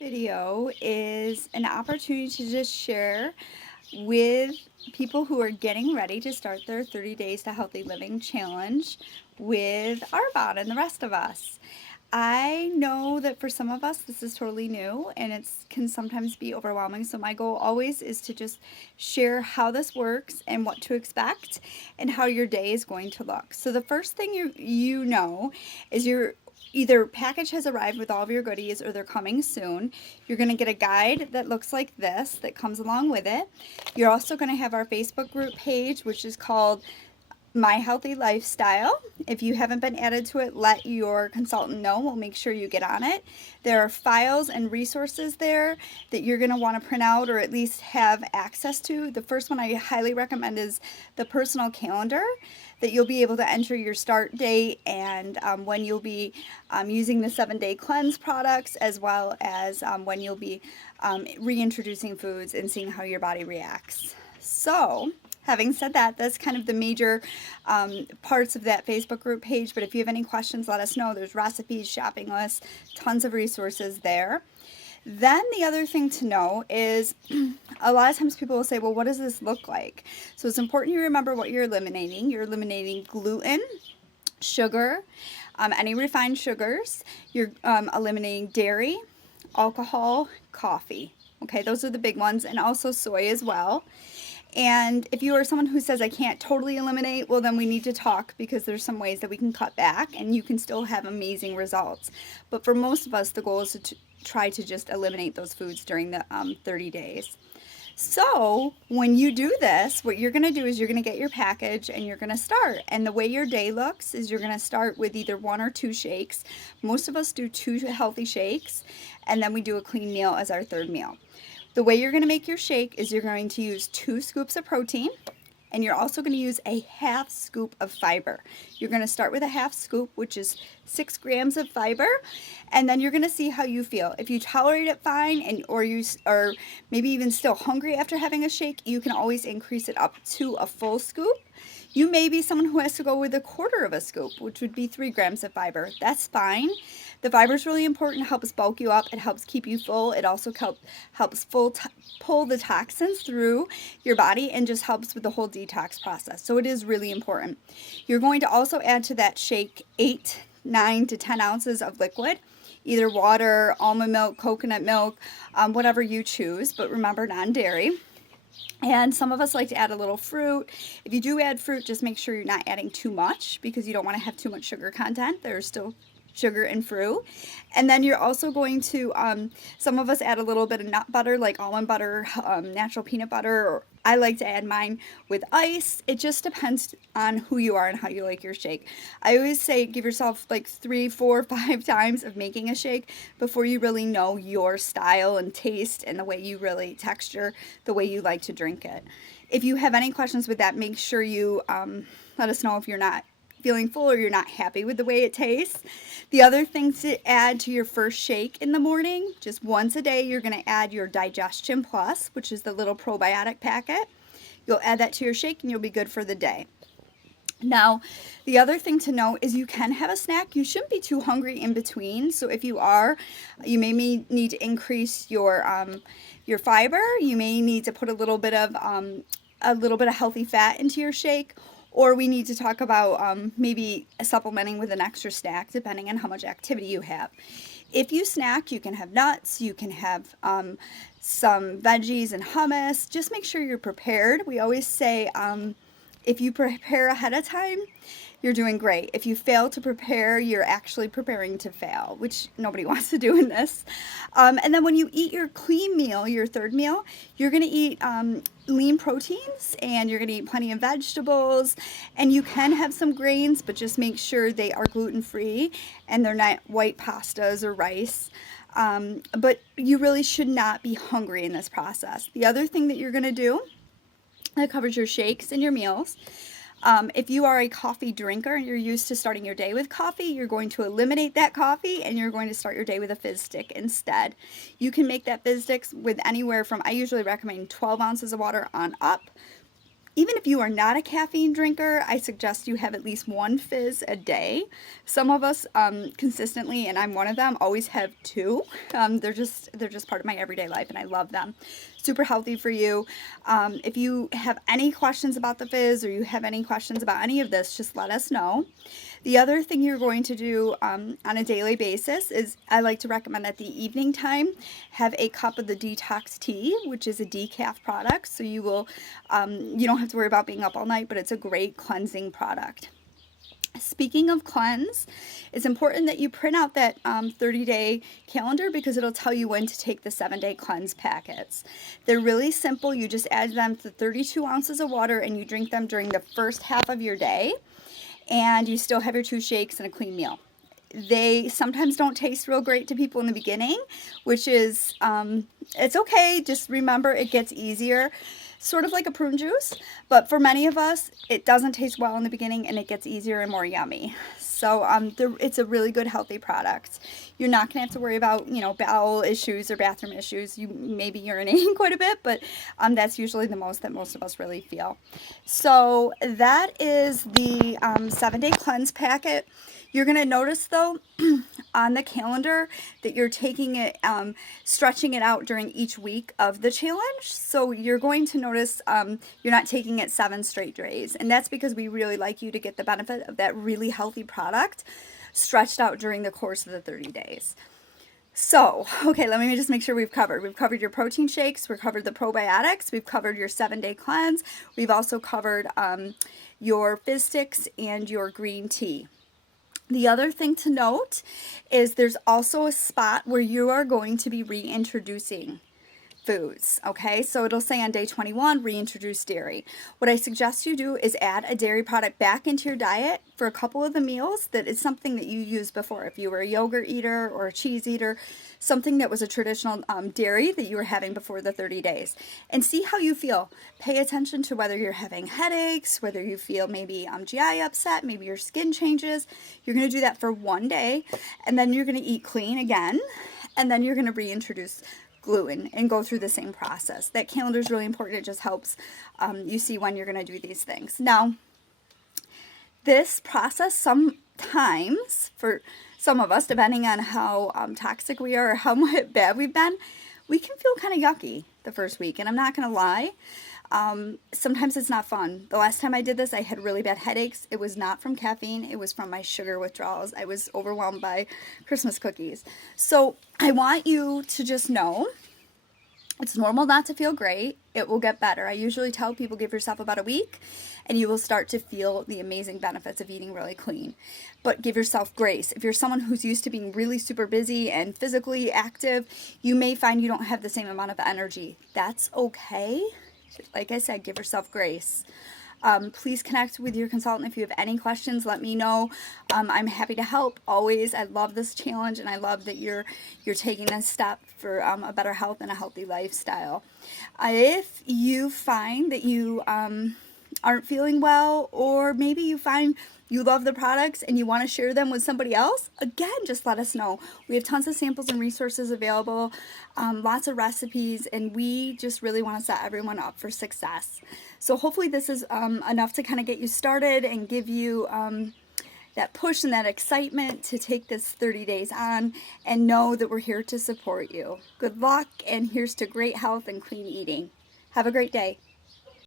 Video is an opportunity to just share with people who are getting ready to start their 30 Days to Healthy Living challenge with Arbonne and the rest of us. I know that for some of us this is totally new and it can sometimes be overwhelming. So my goal always is to just share how this works and what to expect and how your day is going to look. So the first thing you know is your either package has arrived with all of your goodies or they're coming soon. You're going to get a guide that looks like this that comes along with it. You're also going to have our Facebook group page, which is called My Healthy Lifestyle. If you haven't been added to it, let your consultant know. We'll make sure you get on it. There are files and resources there that you're going to want to print out or at least have access to. The first one I highly recommend is the personal calendar that you'll be able to enter your start date and when you'll be using the 7-day cleanse products, as well as when you'll be reintroducing foods and seeing how your body reacts. So having said that, that's kind of the major parts of that Facebook group page. But if you have any questions, let us know. There's recipes, shopping lists, tons of resources there. Then the other thing to know is a lot of times people will say, well, what does this look like? So it's important you remember what you're eliminating. You're eliminating gluten, sugar, any refined sugars. You're eliminating dairy, alcohol, coffee. Okay, those are the big ones, and also soy as well. And if you are someone who says, I can't totally eliminate, well, then we need to talk because there's some ways that we can cut back and you can still have amazing results. But for most of us, the goal is to try to just eliminate those foods during the 30 days. So when you do this, what you're going to do is you're going to get your package and you're going to start. And the way your day looks is you're going to start with either 1 or 2 shakes. Most of us do 2 healthy shakes, and then we do a clean meal as our third meal. The way you're going to make your shake is you're going to use 2 scoops of protein, and you're also going to use a half scoop of fiber. You're going to start with a half scoop, which is 6 grams of fiber, and then you're going to see how you feel. If you tolerate it fine, or you are maybe even still hungry after having a shake, you can always increase it up to a full scoop. You may be someone who has to go with 1/4 of a scoop, which would be 3 grams of fiber. That's fine. The fiber is really important. It helps bulk you up. It helps keep you full. It also helps pull the toxins through your body and just helps with the whole detox process. So it is really important. You're going to also add to that shake 8, 9 to 10 ounces of liquid, either water, almond milk, coconut milk, whatever you choose, but remember non-dairy. And some of us like to add a little fruit. If you do add fruit, just make sure you're not adding too much because you don't want to have too much sugar content. There's still sugar and fruit. And then you're also going to, some of us add a little bit of nut butter, like almond butter, natural peanut butter, or I like to add mine with ice. It just depends on who you are and how you like your shake. I always say give yourself like 3, 4, 5 times of making a shake before you really know your style and taste and the way you really texture, the way you like to drink it. If you have any questions with that, make sure you let us know if you're not feeling full or you're not happy with the way it tastes. The other thing to add to your first shake in the morning, just once a day, you're going to add your Digestion Plus, which is the little probiotic packet. You'll add that to your shake and you'll be good for the day. Now, the other thing to know is you can have a snack. You shouldn't be too hungry in between. So if you are, you may need to increase your fiber. You may need to put a little bit of healthy fat into your shake. Or we need to talk about maybe supplementing with an extra snack depending on how much activity you have. If you snack, you can have nuts, you can have some veggies and hummus. Just make sure you're prepared. We always say if you prepare ahead of time, you're doing great. If you fail to prepare, you're actually preparing to fail, which nobody wants to do in this. And then when you eat your clean meal, your third meal, you're going to eat lean proteins and you're going to eat plenty of vegetables, and you can have some grains, but just make sure they are gluten-free and they're not white pastas or rice. But you really should not be hungry in this process. The other thing that you're going to do that covers your shakes and your meals, if you are a coffee drinker and you're used to starting your day with coffee, you're going to eliminate that coffee and you're going to start your day with a fizz stick instead. You can make that fizz sticks with anywhere from, I usually recommend 12 ounces of water on up. Even if you are not a caffeine drinker, I suggest you have at least one fizz a day. Some of us consistently, and I'm one of them, always have two. They're just part of my everyday life, and I love them. Super healthy for you. If you have any questions about the fizz, or you have any questions about any of this, just let us know. The other thing you're going to do on a daily basis is I like to recommend at the evening time have a cup of the detox tea, which is a decaf product. So you don't have to worry about being up all night, but it's a great cleansing product. Speaking of cleanse, it's important that you print out that 30-day calendar because it'll tell you when to take the 7-day cleanse packets. They're really simple. You just add them to 32 ounces of water and you drink them during the first half of your day. And you still have your 2 shakes and a clean meal. They sometimes don't taste real great to people in the beginning, which is, it's okay. Just remember it gets easier, sort of like a prune juice. But for many of us, it doesn't taste well in the beginning and it gets easier and more yummy. So it's a really good, healthy product. You're not going to have to worry about, bowel issues or bathroom issues. You may be urinating quite a bit, but that's usually the most that most of us really feel. So that is the 7-day cleanse packet. You're going to notice, though, on the calendar that you're taking it, stretching it out during each week of the challenge. So you're going to notice you're not taking it 7 straight days. And that's because we really like you to get the benefit of that really healthy product stretched out during the course of the 30 days. So, okay, let me just make sure we've covered. We've covered your protein shakes. We've covered the probiotics. We've covered your 7-day cleanse. We've also covered your fizz sticks and your green tea. The other thing to note is there's also a spot where you are going to be reintroducing foods, okay? So it'll say on day 21, reintroduce dairy. What I suggest you do is add a dairy product back into your diet for a couple of the meals that is something that you used before. If you were a yogurt eater or a cheese eater, something that was a traditional dairy that you were having before the 30 days. And see how you feel. Pay attention to whether you're having headaches, whether you feel maybe GI upset, maybe your skin changes. You're going to do that for 1 day, and then you're going to eat clean again, and then you're going to reintroduce gluten and go through the same process. That calendar is really important. It just helps you see when you're going to do these things. Now, this process sometimes, for some of us, depending on how toxic we are or how bad we've been, we can feel kind of yucky the first week. And I'm not going to lie. Sometimes it's not fun. The last time I did this, I had really bad headaches. It was not from caffeine. It was from my sugar withdrawals. I was overwhelmed by Christmas cookies. So I want you to just know it's normal not to feel great. It will get better. I usually tell people give yourself about a week and you will start to feel the amazing benefits of eating really clean. But give yourself grace. If you're someone who's used to being really super busy and physically active, you may find you don't have the same amount of energy. That's okay. Like I said, give yourself grace. Please connect with your consultant if you have any questions. Let me know. I'm happy to help always. I love this challenge, and I love that you're taking this step for a better health and a healthy lifestyle. If you find that you aren't feeling well, or maybe you find you love the products and you want to share them with somebody else, again, just let us know. We have tons of samples and resources available, lots of recipes, and we just really want to set everyone up for success. So hopefully this is enough to kind of get you started and give you that push and that excitement to take this 30 days on, and know that we're here to support you. Good luck, and here's to great health and clean eating. Have a great day.